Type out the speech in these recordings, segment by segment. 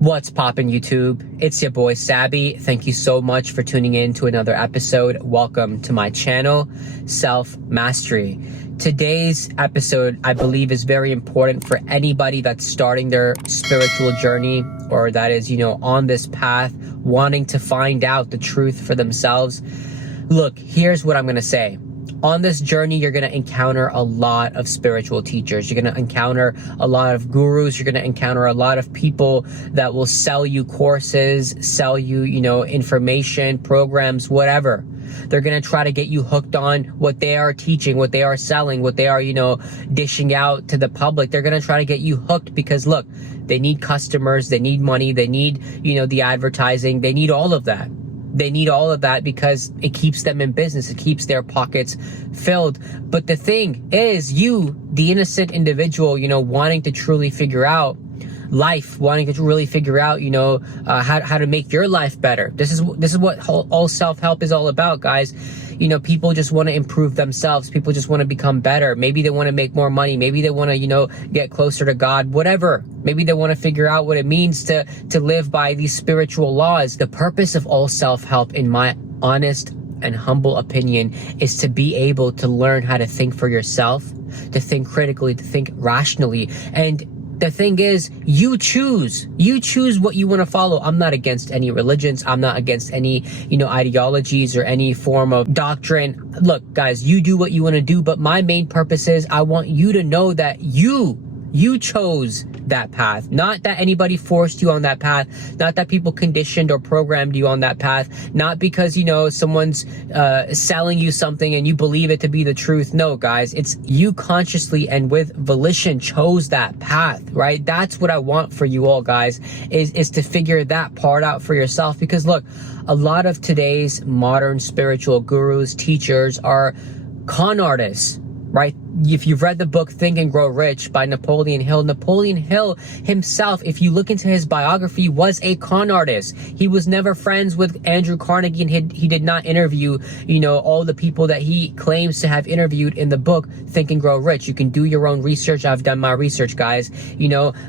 What's poppin' YouTube? It's your boy Sabby. Thank you so much for tuning in to another episode. Welcome to my channel, Self Mastery. Today's episode, I believe, is very important for anybody that's starting their spiritual journey, or that is, on this path, wanting to find out the truth for themselves. Look, here's what I'm gonna say. On this journey, you're going to encounter a lot of spiritual teachers. You're going to encounter a lot of gurus. You're going to encounter a lot of people that will sell you courses, sell you, information, programs, whatever. They're going to try to get you hooked on what they are teaching, what they are selling, what they are, dishing out to the public. They're going to try to get you hooked because, look, they need customers, they need money, they need, the advertising, they need all of that. They need all of that because it keeps them in business. It keeps their pockets filled. But the thing is, you, the innocent individual, wanting to truly figure out life, wanting to really figure out, how to make your life better. This is what all self-help is all about, guys. People just want to improve themselves. People just want to become better. Maybe they want to make more money. Maybe they want to, get closer to God, whatever. Maybe they want to figure out what it means to live by these spiritual laws. The purpose of all self-help, in my honest and humble opinion, is to be able to learn how to think for yourself, to think critically, to think rationally. And the thing is, you choose what you want to follow. I'm not against any religions. I'm not against any, ideologies or any form of doctrine. Look, guys, you do what you want to do. But my main purpose is I want you to know that you chose that path, not that anybody forced you on that path, not that people conditioned or programmed you on that path, not because, someone's selling you something and you believe it to be the truth. No, guys, it's you consciously and with volition chose that path, right? That's what I want for you all, guys, is to figure that part out for yourself. Because look, a lot of today's modern spiritual gurus, teachers are con artists, right? If you've read the book Think and Grow Rich by Napoleon Hill himself, if you look into his biography, was a con artist. He was never friends with Andrew Carnegie, and he did not interview, all the people that he claims to have interviewed in the book Think and Grow Rich. You can do your own research. I've done my research, guys,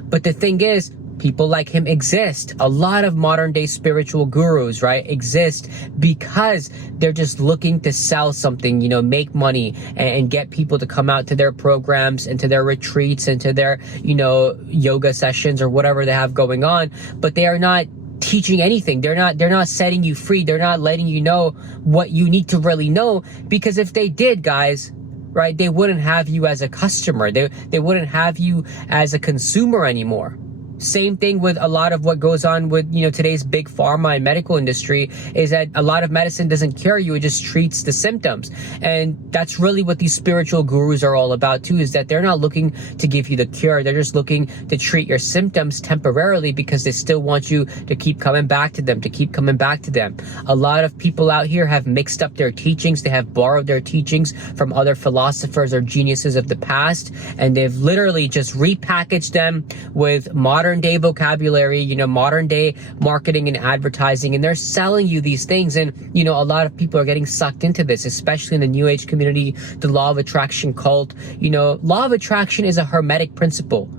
but the thing is, people like him exist. A lot of modern day spiritual gurus, right, exist because they're just looking to sell something, make money and get people to come out to their programs and to their retreats and to their, yoga sessions or whatever they have going on. But they are not teaching anything. They're not setting you free. They're not letting you know what you need to really know, because if they did, guys, right, they wouldn't have you as a customer. They wouldn't have you as a consumer anymore. Same thing with a lot of what goes on with, today's big pharma and medical industry, is that a lot of medicine doesn't cure you. It just treats the symptoms. And that's really what these spiritual gurus are all about too, is that they're not looking to give you the cure. They're just looking to treat your symptoms temporarily because they still want you to keep coming back to them, A lot of people out here have mixed up their teachings. They have borrowed their teachings from other philosophers or geniuses of the past, and they've literally just repackaged them with modern day vocabulary, modern day marketing and advertising, and they're selling you these things. And, a lot of people are getting sucked into this, especially in the New Age community, the law of attraction cult. Law of attraction is a hermetic principle.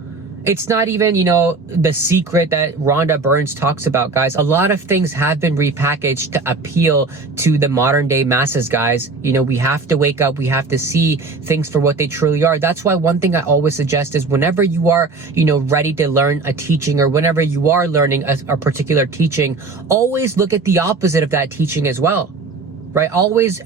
It's not even, the secret that Rhonda Burns talks about, guys. A lot of things have been repackaged to appeal to the modern day masses, guys. We have to wake up. We have to see things for what they truly are. That's why one thing I always suggest is whenever you are, ready to learn a teaching, or whenever you are learning a particular teaching, always look at the opposite of that teaching as well. Right? Always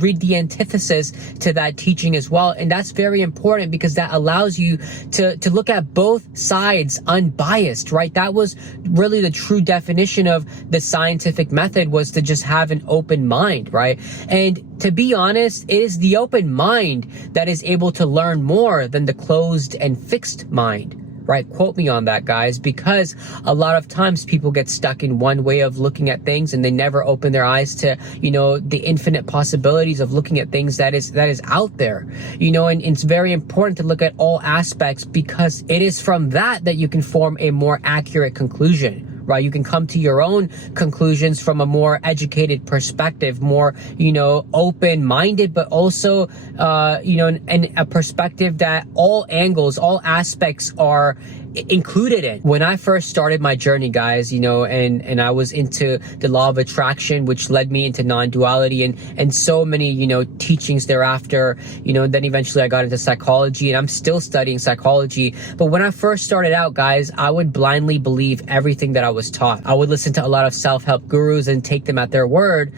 read the antithesis to that teaching as well. And that's very important because that allows you to look at both sides unbiased, right? That was really the true definition of the scientific method, was to just have an open mind, right? And to be honest, it is the open mind that is able to learn more than the closed and fixed mind. Right? Quote me on that, guys, because a lot of times people get stuck in one way of looking at things and they never open their eyes to, the infinite possibilities of looking at things that is out there, and it's very important to look at all aspects, because it is from that you can form a more accurate conclusion. right? You can come to your own conclusions from a more educated perspective, more, open-minded, but also, and a perspective that all angles, all aspects are included in. When I first started my journey, guys, and I was into the law of attraction, which led me into non-duality and so many, teachings thereafter, then eventually I got into psychology, and I'm still studying psychology. But when I first started out, guys, I would blindly believe everything that I was taught. I would listen to a lot of self-help gurus and take them at their word,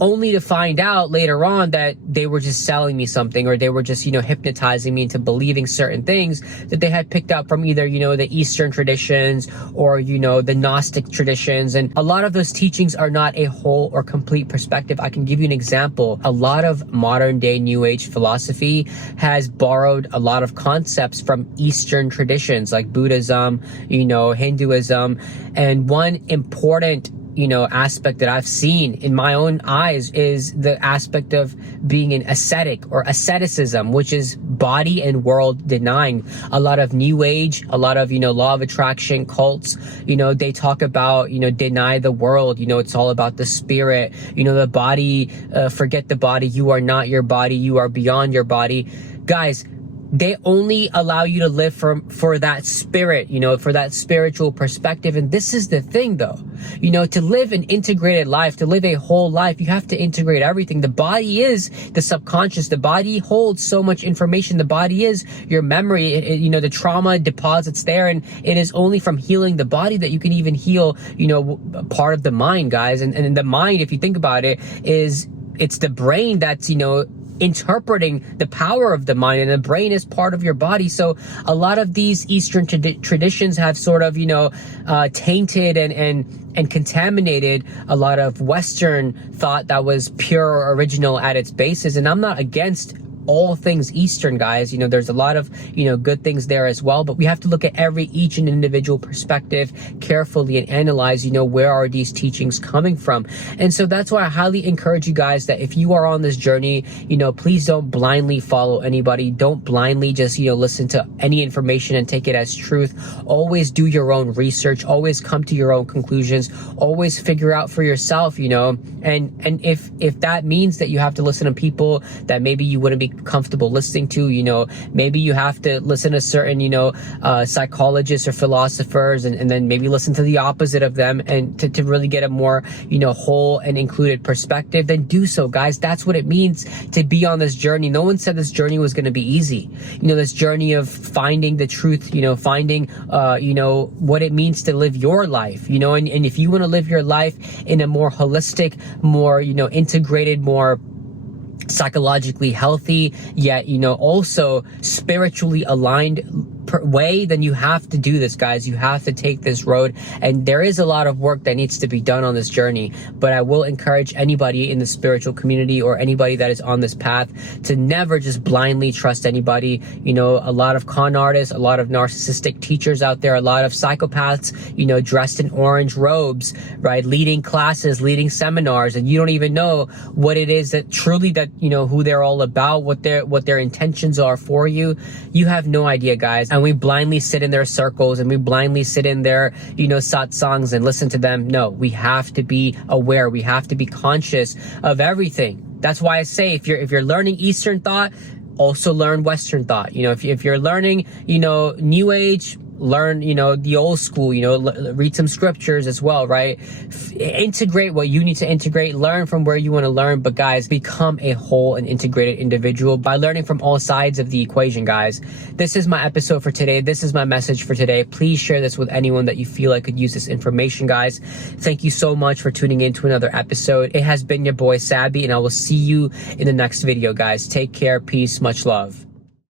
only to find out later on that they were just selling me something, or they were just, hypnotizing me into believing certain things that they had picked up from either, the Eastern traditions or, the Gnostic traditions. And a lot of those teachings are not a whole or complete perspective. I can give you an example. A lot of modern day New Age philosophy has borrowed a lot of concepts from Eastern traditions like Buddhism, Hinduism. And one important aspect that I've seen in my own eyes is the aspect of being an ascetic, or asceticism, which is body and world denying. A lot of New Age, a lot of, law of attraction cults, they talk about, deny the world. It's all about the spirit, the body, forget the body. You are not your body. You are beyond your body. Guys, they only allow you to live for that spirit, for that spiritual perspective. And this is the thing though, to live an integrated life, to live a whole life, you have to integrate everything. The body is the subconscious. The body holds so much information. The body is your memory. The trauma deposits there, and it is only from healing the body that you can even heal, part of the mind, guys. And the mind, if you think about it, it's the brain that's, interpreting the power of the mind, and the brain is part of your body. So a lot of these Eastern traditions have sort of, tainted and contaminated a lot of Western thought that was pure or original at its basis. And I'm not against all things Eastern, guys. There's a lot of, good things there as well, but we have to look at each and individual perspective carefully and analyze, where are these teachings coming from? And so that's why I highly encourage you guys that if you are on this journey, please don't blindly follow anybody. Don't blindly just, listen to any information and take it as truth. Always do your own research. Always come to your own conclusions. Always figure out for yourself, and if that means that you have to listen to people that maybe you wouldn't be comfortable listening to, maybe you have to listen to certain, psychologists or philosophers, and then maybe listen to the opposite of them, and to really get a more, whole and included perspective, then do so, guys. That's what it means to be on this journey. No one said this journey was going to be easy. This journey of finding the truth, finding, what it means to live your life, and if you want to live your life in a more holistic, more, integrated, more psychologically healthy, yet, also spiritually aligned way, then you have to do this, guys. You have to take this road, and there is a lot of work that needs to be done on this journey. But I will encourage anybody in the spiritual community, or anybody that is on this path, to never just blindly trust anybody. A lot of con artists, a lot of narcissistic teachers out there, a lot of psychopaths, dressed in orange robes, right, leading classes, leading seminars, and you don't even know what it is that truly that, who they're all about, what their intentions are for you. You have no idea, guys. And we blindly sit in their circles, and we blindly sit in their, satsangs and listen to them. No, we have to be aware. We have to be conscious of everything. That's why I say, if you're learning Eastern thought, also learn Western thought. If you're learning, New Age, learn, the old school, read some scriptures as well, right? Integrate what you need to integrate, learn from where you want to learn. But guys, become a whole and integrated individual by learning from all sides of the equation, guys. This is my episode for today. This is my message for today. Please share this with anyone that you feel like could use this information, guys. Thank you so much for tuning in to another episode. It has been your boy Sabby, and I will see you in the next video, guys. Take care. Peace. Much love.